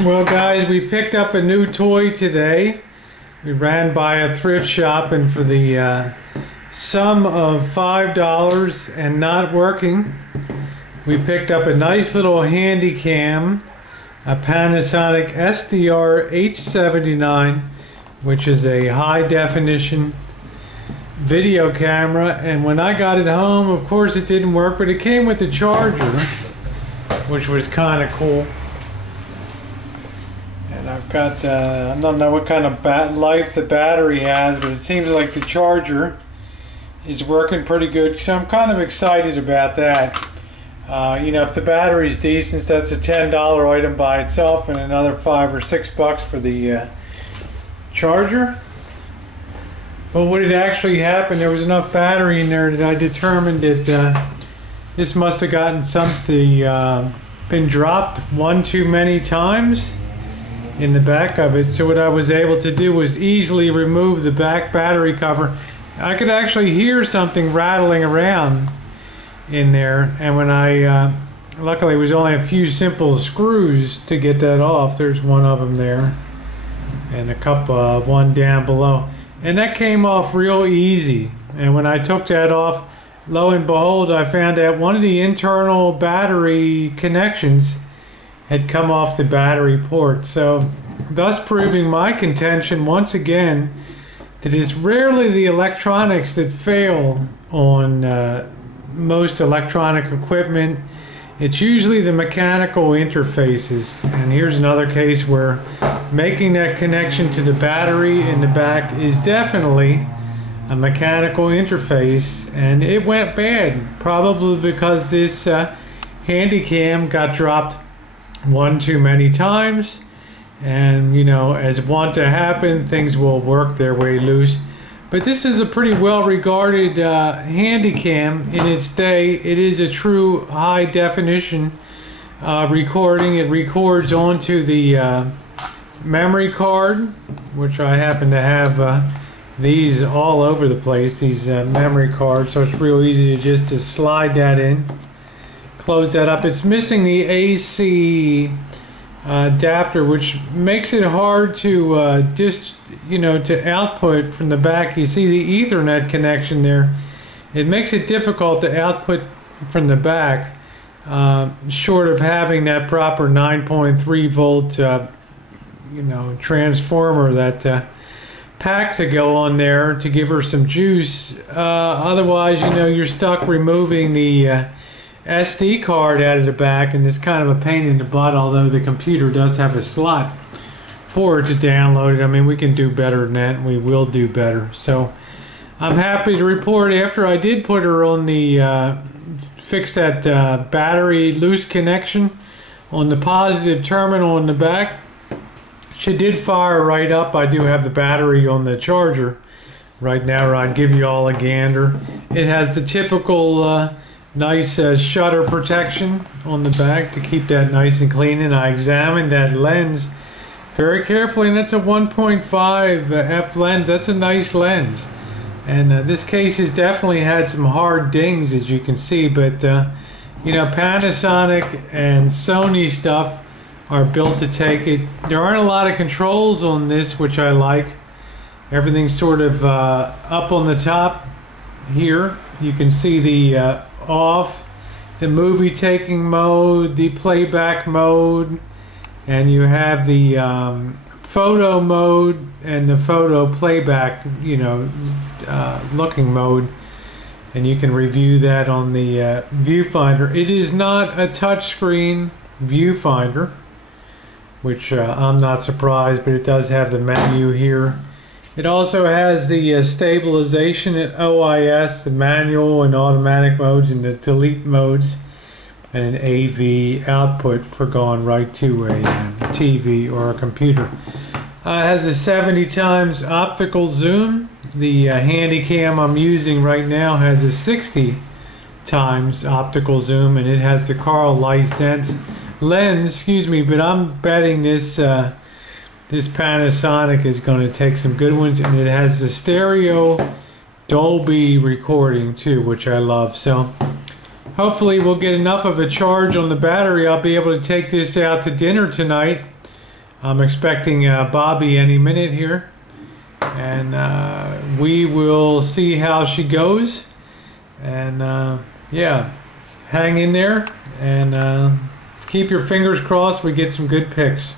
Well guys, we picked up a new toy today. We ran by a thrift shop and for the sum of $5 and not working, we picked up a nice little handy cam, a Panasonic SDR-H79, which is a high definition video camera. And when I got it home, of course it didn't work, but it came with the charger, which was kind of cool. And I've got, I don't know what kind of life the battery has, but it seems like the charger is working pretty good. So I'm kind of excited about that. You know, if the battery's decent, that's a $10 item by itself, and another $5 or $6 for the charger. But what had actually happened, there was enough battery in there that I determined that this must have gotten something, been dropped one too many times in the back of it. So what I was able to do was easily remove the back battery cover. I could actually hear something rattling around in there, and when I luckily it was only a few simple screws to get that off. There's one of them there and a couple, one down below, and that came off real easy. And when I took that off, lo and behold, I found out one of the internal battery connections had come off the battery port. So thus proving my contention once again that it's rarely the electronics that fail on most electronic equipment. It's usually the mechanical interfaces. And here's another case where making that connection to the battery in the back is definitely a mechanical interface, and it went bad, probably because this handy cam got dropped one too many times. And you know, as wont to happen, things will work their way loose. But this is a pretty well regarded handy cam in its day. It is a true high definition recording. It records onto the memory card, which I happen to have these all over the place, these memory cards, so it's real easy to just slide that in, close that up. It's missing the AC adapter, which makes it hard to to output from the back. You see the Ethernet connection there. It makes it difficult to output from the back, short of having that proper 9.3 volt transformer that pack to go on there to give her some juice. Otherwise, you know, you're stuck removing the SD card out of the back, and it's kind of a pain in the butt, although the computer does have a slot for it to download it. I mean, we can do better than that, and we will do better. So I'm happy to report, after I did put her on the fix that battery loose connection on the positive terminal in the back, she did fire right up. I do have the battery on the charger right now, or I'd give you all a gander. It has the typical nice shutter protection on the back to keep that nice and clean. And I examined that lens very carefully, and that's a 1.5 f lens. That's a nice lens, and this case has definitely had some hard dings, as you can see. But you know, Panasonic and Sony stuff are built to take it. There aren't a lot of controls on this, which I like. Everything's sort of up on the top here. You can see the off, the movie taking mode, the playback mode, and you have the photo mode and the photo playback, looking mode, and you can review that on the viewfinder. It is not a touchscreen viewfinder, which I'm not surprised, but it does have the menu here. It also has the stabilization at OIS, the manual and automatic modes, and the delete modes, and an AV output for going right to a TV or a computer. It has a 70 times optical zoom. The handy cam I'm using right now has a 60 times optical zoom, and it has the Carl Zeiss lens, but I'm betting this this Panasonic is going to take some good ones, and it has the stereo Dolby recording too, which I love. So hopefully we'll get enough of a charge on the battery. I'll be able to take this out to dinner tonight I'm expecting Bobby any minute here, and we will see how she goes. And yeah, hang in there and keep your fingers crossed we get some good pics.